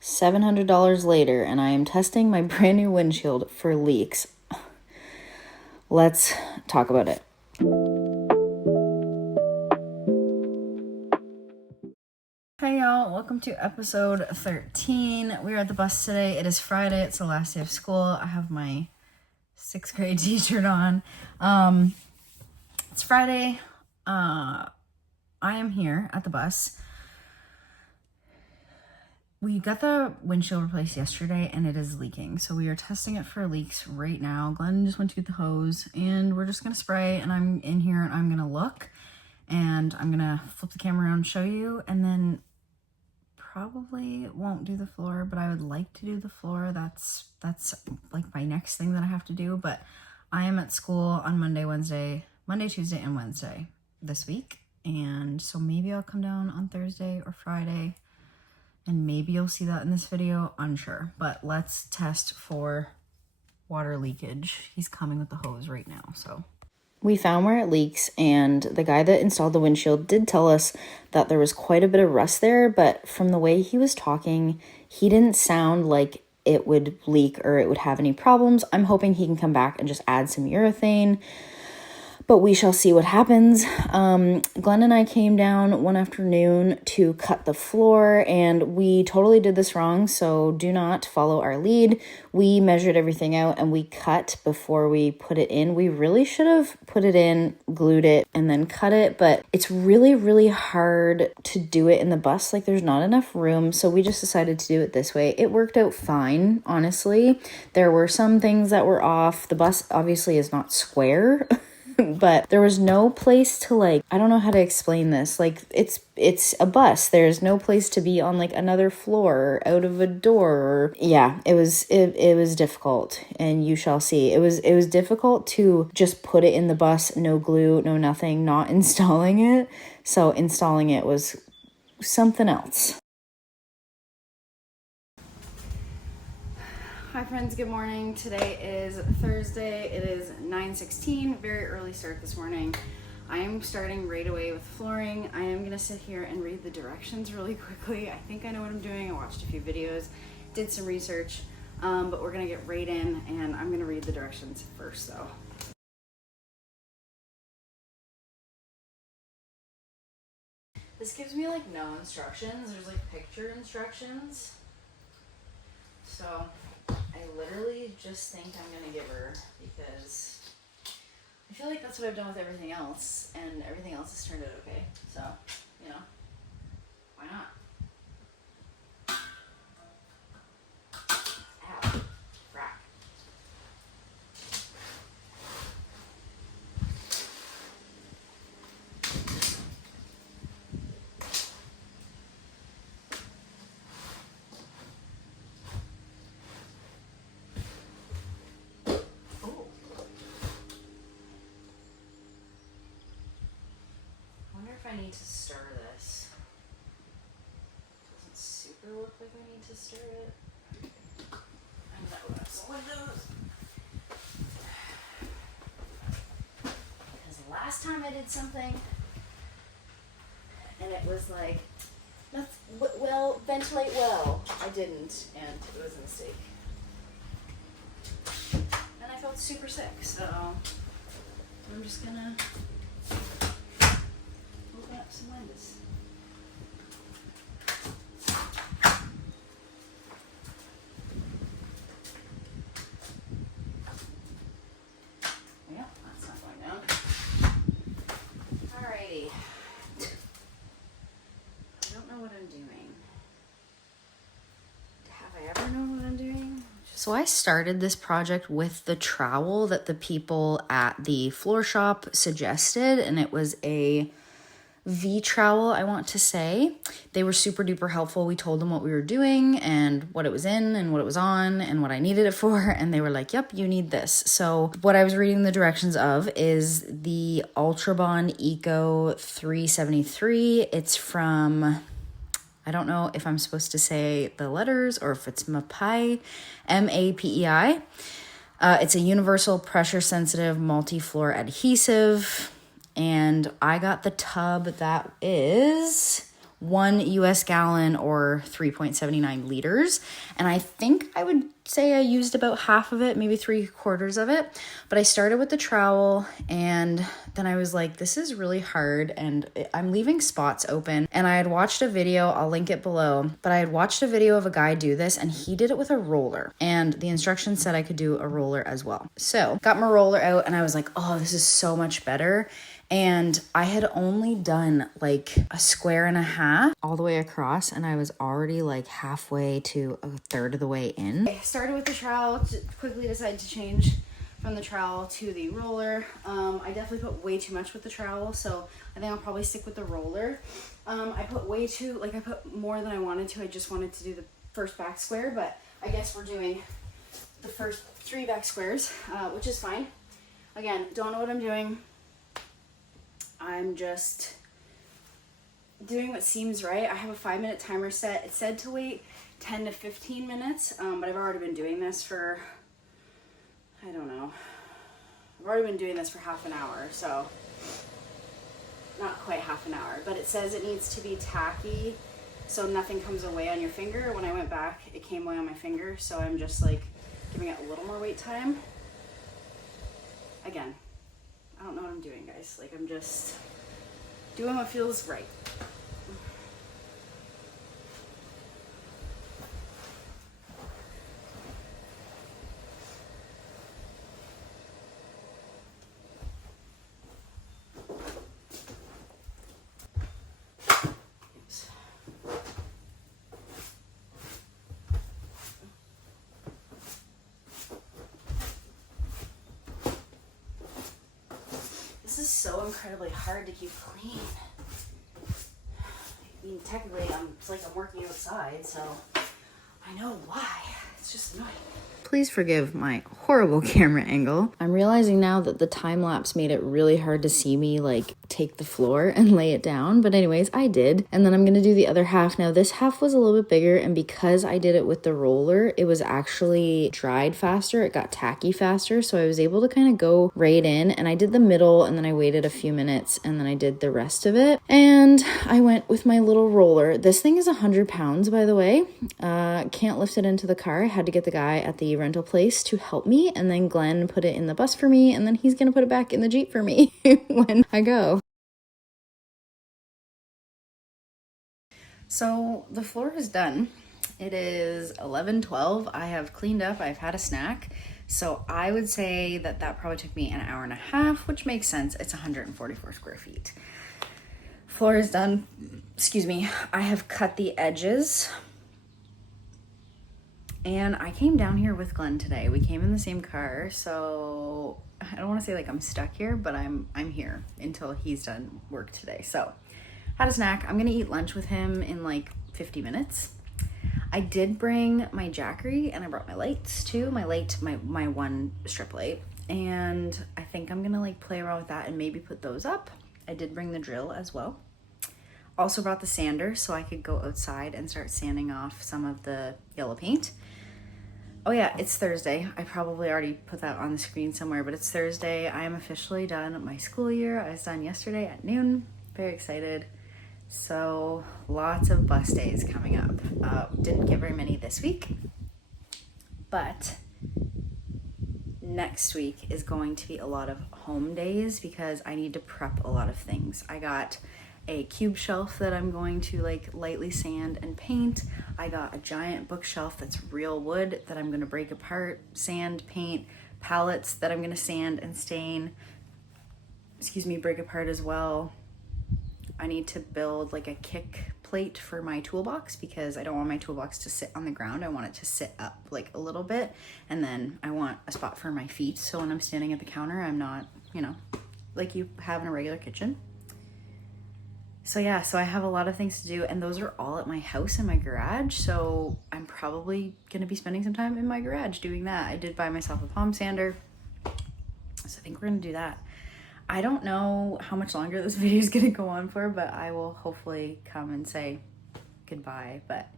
$700 later, and I am testing my brand new windshield for leaks. Let's talk about it. Hey y'all, welcome to episode 13. We are at the bus today. It is Friday. It's the last day of school. I have my 6th grade t-shirt on. It's Friday. I am here at the bus. We got the windshield replaced yesterday and it is leaking. So we are testing it for leaks right now. Glenn just went to get the hose and we're just going to spray, and I'm in here and I'm going to look and I'm going to flip the camera around and show you, and then probably won't do the floor, but I would like to do the floor. That's like my next thing that I have to do. But I am at school on Monday, Tuesday, and Wednesday this week. And so maybe I'll come down on Thursday or Friday, and maybe you'll see that in this video, unsure. But let's test for water leakage. He's coming with the hose right now, so. We found where it leaks, and the guy that installed the windshield did tell us that there was quite a bit of rust there, but from the way he was talking, he didn't sound like it would leak or it would have any problems. I'm hoping he can come back and just add some urethane, but we shall see what happens. Glenn and I came down one afternoon to cut the floor, and we totally did this wrong, so do not follow our lead. We measured everything out and we cut before we put it in. We really should have put it in, glued it, and then cut it, but it's really, really hard to do it in the bus. Like, there's not enough room, so we just decided to do it this way. It worked out fine, honestly. There were some things that were off. The bus obviously is not square. But there was no place to, like, I don't know how to explain this. Like, it's a bus. There's no place to be on like another floor or out of a door. Yeah, it was difficult, and you shall see. It was difficult to just put it in the bus, no glue, no nothing, not installing it. So installing it was something else. Hi friends, good morning. Today is Thursday. It is 9:16, very early start this morning. I am starting right away with flooring. I am gonna sit here and read the directions really quickly. I think I know what I'm doing. I watched a few videos, did some research, but we're gonna get right in, and I'm gonna read the directions first though. This gives me like no instructions. There's like picture instructions. So I literally just think I'm gonna give her, because I feel like that's what I've done with everything else, and everything else has turned out okay. So, you know, why not? Ow, frack. I need to stir this. Doesn't super look like I need to stir it. I know that's the windows. Because last time I did something and it was like, well, ventilate well. I didn't, and it was a mistake. And I felt super sick, so I'm just gonna open up some windows. Yeah, that's not going down. Alrighty. I don't know what I'm doing. Have I ever known what I'm doing? So I started this project with the trowel that the people at the floor shop suggested, and it was a V trowel, I want to say. They were super duper helpful. We told them what we were doing and what it was in and what it was on and what I needed it for, and they were like, yep, you need this. So what I was reading the directions of is the Ultrabond Eco 373. It's from, I don't know if I'm supposed to say the letters or if it's MAPEI, M-A-P-E-I. It's a universal pressure sensitive multi-floor adhesive. And I got the tub that is 1 US gallon or 3.79 liters. And I think I would say I used about half of it, maybe 3/4 of it. But I started with the trowel, and then I was like, this is really hard and I'm leaving spots open. And I had watched a video, I'll link it below, but I had watched a video of a guy do this, and he did it with a roller, and the instructions said I could do a roller as well. So got my roller out, and I was like, oh, this is so much better. And I had only done like a square and a half all the way across, and I was already like halfway to a third of the way in. I started with the trowel, quickly decided to change from the trowel to the roller. I definitely put way too much with the trowel, so I think I'll probably stick with the roller. I put I put more than I wanted to. I just wanted to do the first back square, but I guess we're doing the first 3 back squares, which is fine. Again, don't know what I'm doing. I'm just doing what seems right. I have a 5-minute timer set. It said to wait 10 to 15 minutes, but I've already been doing this for, I don't know. I've already been doing this for half an hour, so not quite half an hour, but it says it needs to be tacky so nothing comes away on your finger. When I went back, it came away on my finger, so I'm just like giving it a little more wait time. Again, I don't know what I'm doing, guys. Like, I'm just doing what feels right. This is so incredibly hard to keep clean. I mean, technically, it's like I'm working outside, so I know why. It's just annoying. Please forgive my horrible camera angle. I'm realizing now that the time lapse made it really hard to see me like take the floor and lay it down. But anyways, I did. And then I'm gonna do the other half. Now this half was a little bit bigger, and because I did it with the roller, it was actually dried faster. It got tacky faster. So I was able to kind of go right in, and I did the middle, and then I waited a few minutes, and then I did the rest of it. And I went with my little roller. This thing is 100 pounds, by the way. Can't lift it into the car. I had to get the guy at the rental place to help me, and then Glenn put it in the bus for me, and then he's gonna put it back in the Jeep for me when I go. So the floor is done. It is 11:12. I have cleaned up, I've had a snack, so I would say that probably took me an hour and a half, which makes sense. It's 144 square feet. Floor is done. Excuse me. I have cut the edges. And I came down here with Glenn today. We came in the same car, so I don't want to say like I'm stuck here, but I'm here until he's done work today. So had a snack. I'm gonna eat lunch with him in like 50 minutes. I did bring my Jackery, and I brought my lights too. My one strip light, and I think I'm gonna like play around with that and maybe put those up. I did bring the drill as well. Also brought the sander so I could go outside and start sanding off some of the yellow paint. Oh yeah, it's Thursday. I probably already put that on the screen somewhere, but it's Thursday. I am officially done my school year. I was done yesterday at noon. Very excited. So lots of bus days coming up. Didn't get very many this week, but next week is going to be a lot of home days because I need to prep a lot of things. I got a cube shelf that I'm going to like lightly sand and paint. I got a giant bookshelf that's real wood that I'm gonna break apart, sand, paint, pallets that I'm gonna sand and stain, break apart as well. I need to build like a kick plate for my toolbox because I don't want my toolbox to sit on the ground. I want it to sit up like a little bit, and then I want a spot for my feet so when I'm standing at the counter I'm not, like you have in a regular kitchen. So yeah, so I have a lot of things to do, and those are all at my house in my garage, so I'm probably gonna be spending some time in my garage doing that. I did buy myself a palm sander, so I think we're gonna do that. I don't know how much longer this video is gonna go on for, but I will hopefully come and say goodbye, but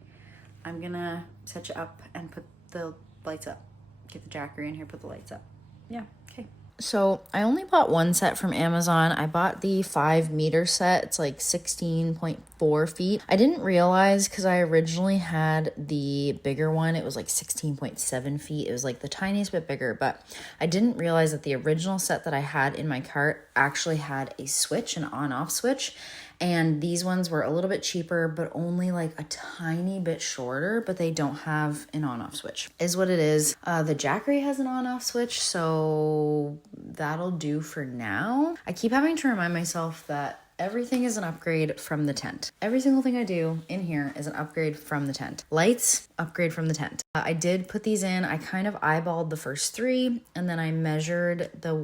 I'm gonna set you up and put the lights up. Get the Jackery in here, put the lights up. Yeah, okay. So I only bought one set from Amazon. I bought the 5-meter set. It's like 16.4 feet. I didn't realize because I originally had the bigger one. It was like 16.7 feet. It was like the tiniest bit bigger, but I didn't realize that the original set that I had in my cart actually had a switch, an on-off switch. And these ones were a little bit cheaper, but only like a tiny bit shorter, but they don't have an on-off switch, is what it is. The Jackery has an on-off switch, so that'll do for now. I keep having to remind myself that everything is an upgrade from the tent. Every single thing I do in here is an upgrade from the tent. Lights, upgrade from the tent. I did put these in. I kind of eyeballed the first 3, and then I measured the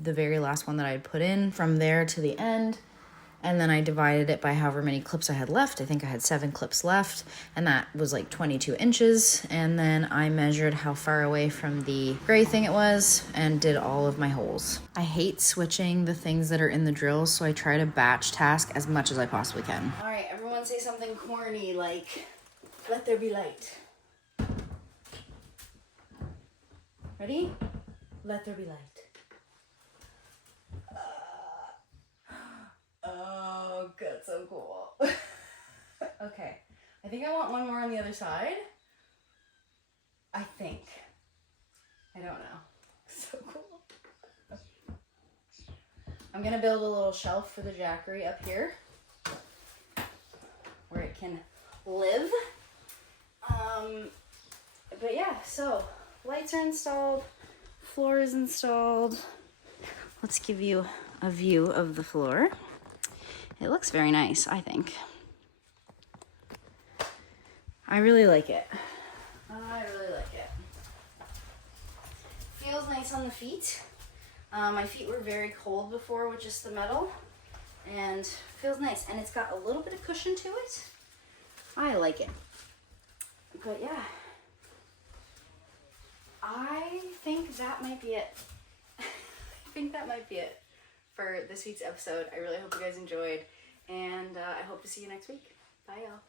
very last one that I had put in from there to the end. And then I divided it by however many clips I had left. I think I had 7 clips left, and that was like 22 inches. And then I measured how far away from the gray thing it was and did all of my holes. I hate switching the things that are in the drills, so I try to batch task as much as I possibly can. All right, everyone say something corny like, let there be light. Ready? Let there be light. Oh, good, so cool. Okay, I think I want one more on the other side. I think. I don't know. So cool. I'm gonna build a little shelf for the Jackery up here where it can live. But yeah, so lights are installed, floor is installed. Let's give you a view of the floor. It looks very nice, I think. I really like it. I really like it. Feels nice on the feet. My feet were very cold before with just the metal, and feels nice. And it's got a little bit of cushion to it. I like it. But yeah, I think that might be it. I think that might be it for this week's episode. I really hope you guys enjoyed, and I hope to see you next week. Bye, y'all.